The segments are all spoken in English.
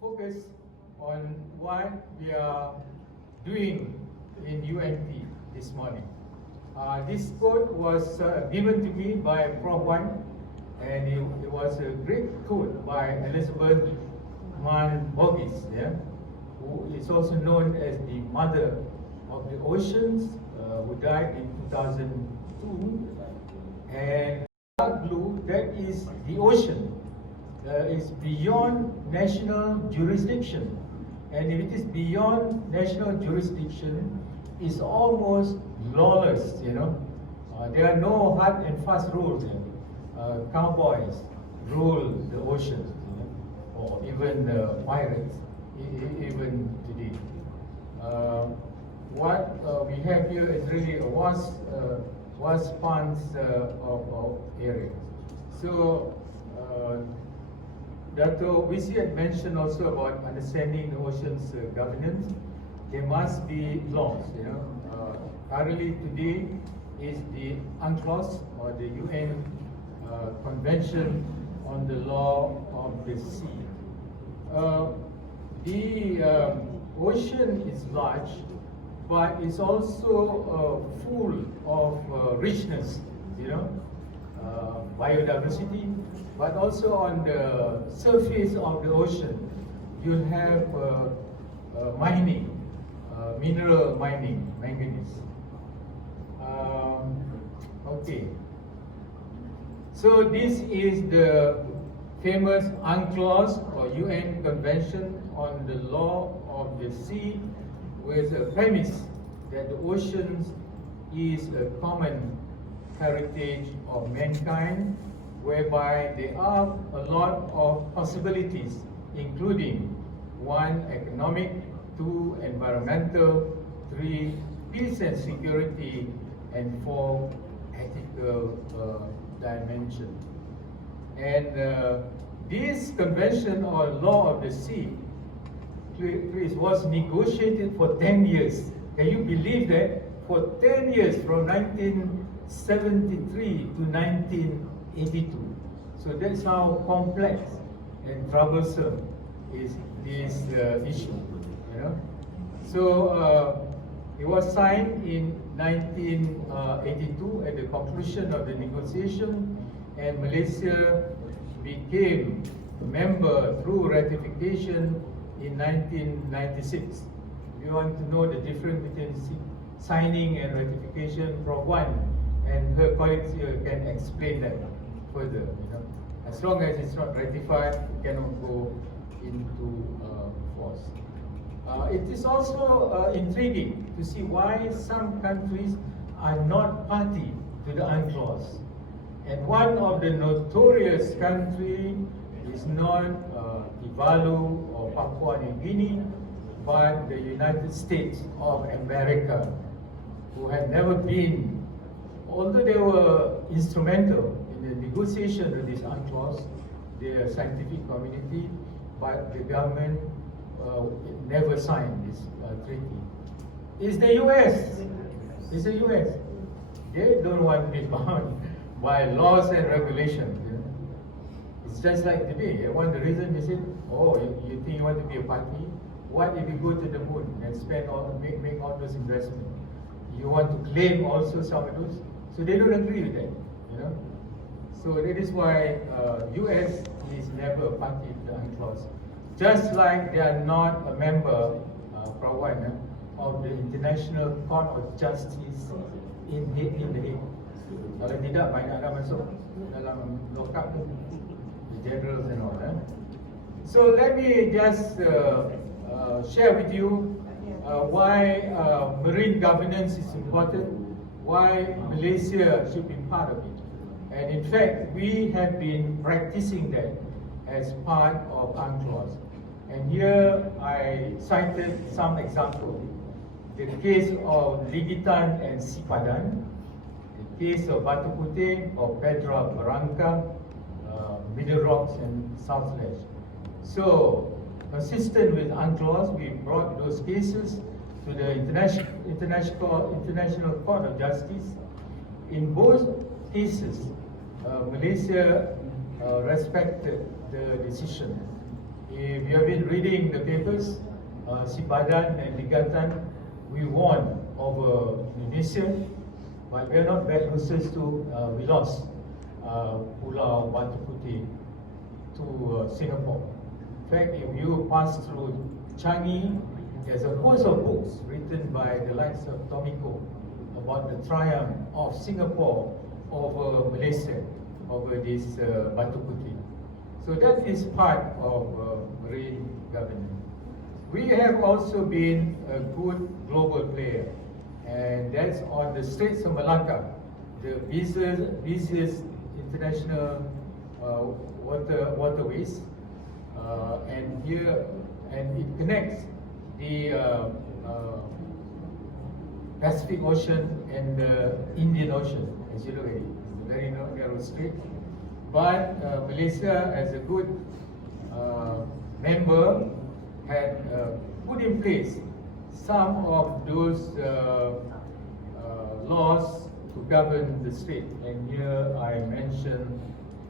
focus on what we are doing in UNP this morning. This quote was given to me by Prof. Wan, and it was a great quote by Elizabeth Mann Borges, who is also known as the mother of the oceans, who died in 2002. And dark blue, that is the ocean, is beyond national jurisdiction. And if it is beyond national jurisdiction, it's almost lawless, There are no hard and fast rules. Cowboys rule the oceans, or even pirates, even today. What we have here is really a vast span of area. So, Dr. Wisi had mentioned also about understanding the ocean's governance. There must be laws, Currently today is the UNCLOS, or the UN Convention on the Law of the Sea. The ocean is large, but it's also full of richness, biodiversity, but also on the surface of the ocean, you'll have mining, mineral mining, manganese. Okay. So this is the famous UNCLOS, or UN Convention on the Law of the Sea, with a premise that the oceans is a common heritage of mankind, whereby there are a lot of possibilities, including 1, economic, 2, environmental, 3, peace and security, and 4, ethical dimension. And this convention or law of the sea was negotiated for 10 years. Can you believe that? For 10 years, from 1973 to 1982. So that's how complex and troublesome is this issue. So it was signed in 1982 at the conclusion of the negotiation, and Malaysia became a member through ratification in 1996. If you want to know the difference between signing and ratification, Prof. Wan and her colleagues here can explain that further. As long as it's not ratified, it cannot go into force. It is also intriguing to see why some countries are not party to the UNCLOS. And one of the notorious countries is not Tuvalu or Papua New Guinea, but the United States of America, who had never been, although they were instrumental in the negotiation of this UNCLOS, the scientific community, but the government never signed this treaty. It's the US. It's the US. They don't want to be bound by laws and regulations. It's just like today. One of the reasons they said, oh, you think you want to be a party? What if you go to the moon and spend make all those investments? You want to claim also some of those? So they don't agree with that. So that is why US is never a party to the UNCLOS. Just like they are not a member, of the International Court of Justice in The Hague. Kalau tidak, banyak dah masuk dalam lockup tu, the generals and all. So let me just share with you why marine governance is important, why Malaysia should be part of it. And in fact, we have been practicing that as part of UNCLOS. And here I cited some examples. The case of Ligitan and Sipadan, the case of Batu Putih or Pedra Barranca, Middle Rocks and South Ledge. So, consistent with UNCLOS, we brought those cases to the International Court of Justice. In both cases, Malaysia respected the decision. If you have been reading the papers, Sipadan and Ligatan, we won over Indonesia, but we are not bad losers too. We lost Pulau Batu Putih to Singapore. In fact, if you pass through Changi, there's a host of books written by the likes of Tomiko about the triumph of Singapore over Malaysia, over this Batu Putih. So that is part of marine governance. We have also been a good global player, and that's on the Straits of Malacca, the busiest international waterways, and it connects the Pacific Ocean and the Indian Ocean. As you look at it, it's a very narrow strait. But Malaysia, as a good member, had put in place some of those laws to govern the strait. And here I mentioned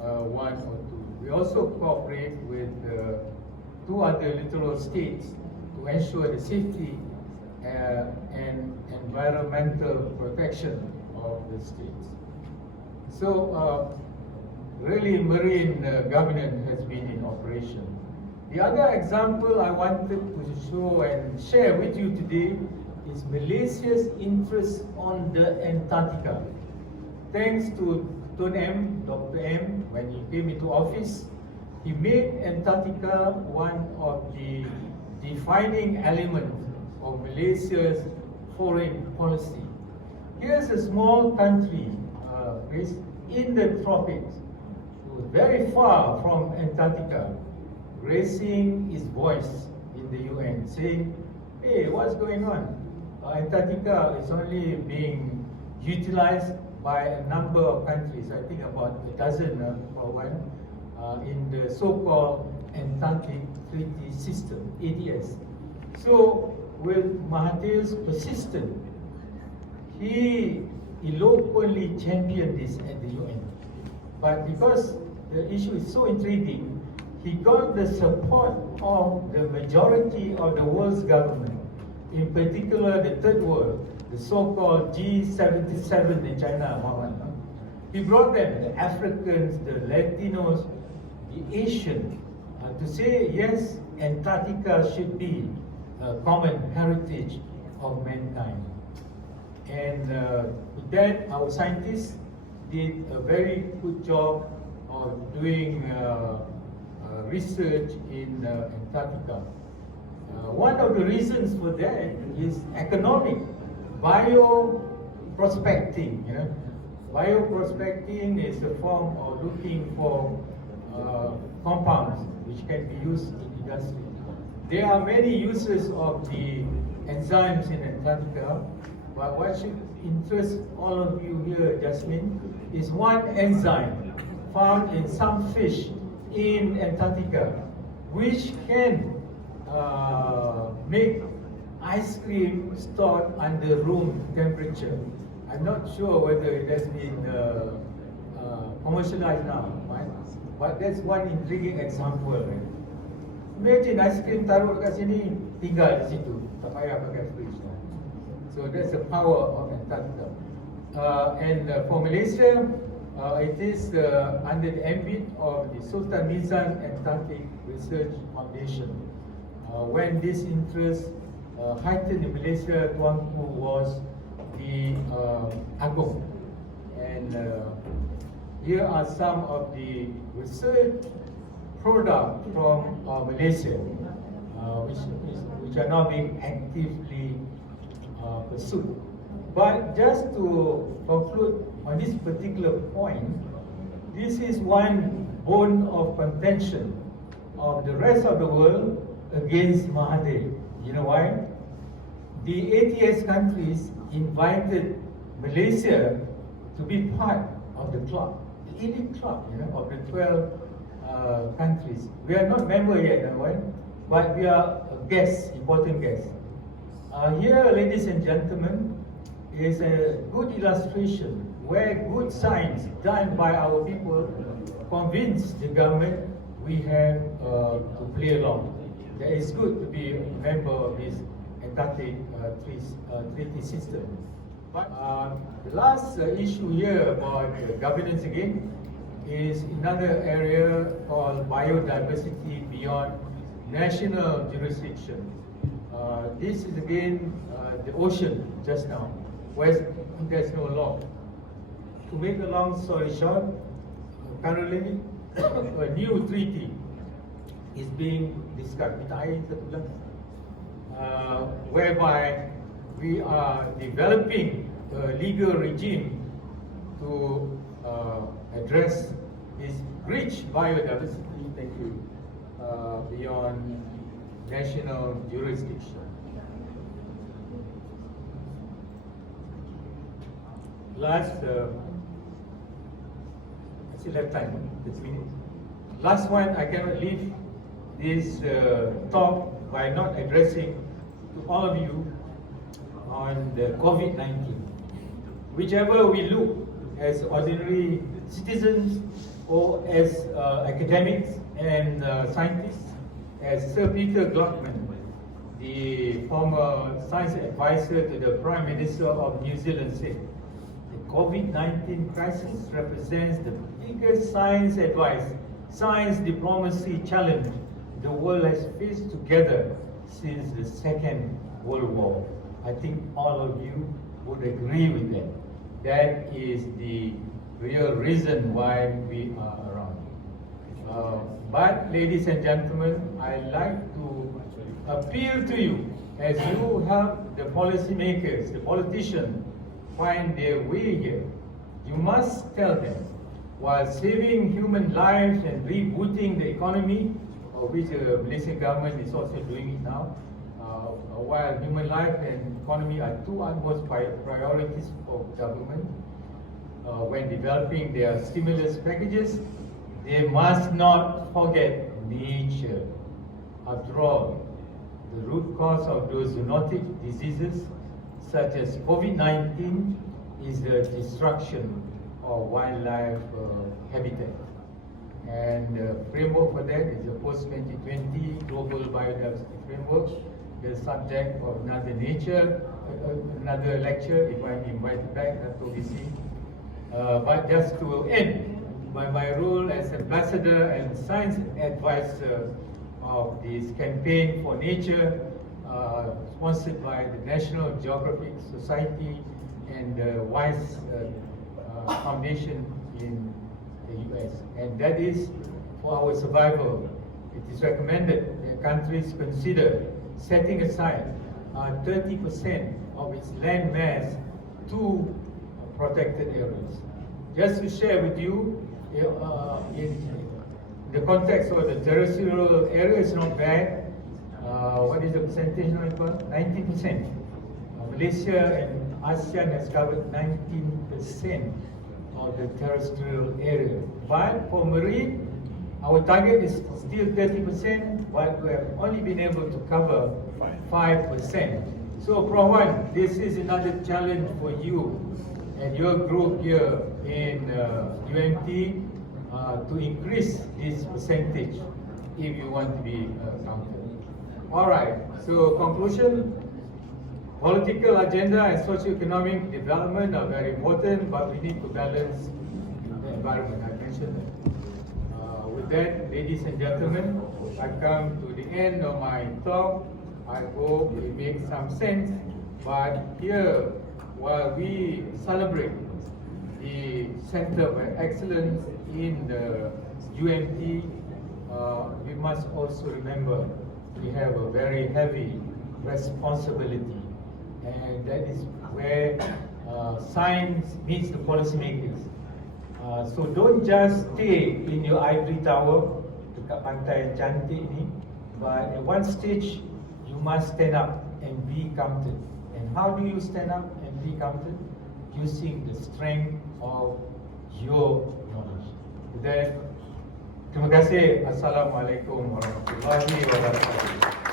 one or two. We also cooperate with two other littoral states to ensure the safety and environmental protection of the states. So really marine governance has been in operation. The other example I wanted to show and share with you today is Malaysia's interest on the Antarctica. Thanks to Dr. M, when he came into office, he made Antarctica one of the defining elements of Malaysia's foreign policy. Here's a small country based in the tropics, very far from Antarctica, raising its voice in the UN, saying, hey, what's going on? Antarctica is only being utilized by a number of countries, I think about a dozen for one, in the so-called Antarctic Treaty System, ATS. So, with Mahathir's persistence, he eloquently championed this at the UN. But because the issue is so intriguing, he got the support of the majority of the world's government, in particular the third world, the so-called G77 in China. He brought them, the Africans, the Latinos, the Asians, to say, yes, Antarctica should be a common heritage of mankind. And with that, our scientists did a very good job of doing research in Antarctica. One of the reasons for that is economic bioprospecting. Bioprospecting is a form of looking for compounds which can be used in industry. There are many uses of the enzymes in Antarctica, but what should interest all of you here, Jasmine, is one enzyme found in some fish in Antarctica, which can make ice cream stored under room temperature. I'm not sure whether it has been commercialized now, right? But that's one intriguing example. Right? Imagine ice cream taruh kat sini, tinggal di situ, tak payah pakai fridge. So that's the power of Antarctica. And for Malaysia, it is under the ambit of the Sultan Mizan Antarctic Research Foundation. When this interest heightened in Malaysia, Tuanku was the Agong. And here are some of the research products from Malaysia, which are now being actively pursued. But just to conclude on this particular point, this is one bone of contention of the rest of the world against Mahathir. You know why? The ATS countries invited Malaysia to be part of the club, the elite club, of the 12 countries. We are not member yet, right? But we are guests, important guests. Here, ladies and gentlemen, is a good illustration where good science done by our people convinced the government we have to play along. It is good to be a member of this Antarctic treaty system. But the last issue here about governance again is another area called biodiversity beyond national jurisdiction. This is again the ocean just now, where there's no law. To make a long story short, currently a new treaty is being discussed, whereby we are developing a legal regime to address this rich biodiversity beyond national jurisdiction. Last, I still have time, 6 minutes. Last one, I cannot leave this talk by not addressing to all of you on the COVID-19. Whichever we look as ordinary citizens or as academics and scientists, as Sir Peter Gluckman, the former science advisor to the Prime Minister of New Zealand, said, the COVID-19 crisis represents the biggest science diplomacy challenge the world has faced together since the Second World War. I think all of you would agree with that. That is the real reason why we are around. But ladies and gentlemen, I'd like to appeal to you as you help the policymakers, the politicians, find their way here. You must tell them, while saving human lives and rebooting the economy, which the Malaysian government is also doing it now, while human life and economy are two utmost priorities for government, when developing their stimulus packages, they must not forget nature. After all, the root cause of those zoonotic diseases, such as COVID-19, is the destruction of wildlife habitat. And the framework for that is the post-2020 Global Biodiversity Framework, the subject of another lecture, if I'm invited back, Dr. VC. But just to end, by my role as ambassador and science advisor of this campaign for nature, sponsored by the National Geographic Society and the WISE Foundation in the US. And that is for our survival. It is recommended that countries consider setting aside 30% of its land mass to protected areas. Just to share with you, in the context of the terrestrial area is not bad. What is the percentage now? 19%. Malaysia and ASEAN has covered 19% of the terrestrial area. But for marine, our target is still 30%, but we have only been able to cover 5%. So, Prof. this is another challenge for you and your group here in UMT to increase this percentage if you want to be counted. All right, so conclusion, political agenda and socio-economic development are very important, but we need to balance the environment. I mentioned that. With that, ladies and gentlemen, I come to the end of my talk. I hope it makes some sense, but here, while we celebrate the Center of Excellence in the UMT, we must also remember we have a very heavy responsibility, and that is where science meets the policymakers. So don't just stay in your ivory tower dekat pantai yang cantik ni, but at one stage you must stand up and be counted. And how do you stand up and be counted? Using the strength of your knowledge. With that, terima kasih. Assalamualaikum warahmatullahi wabarakatuh.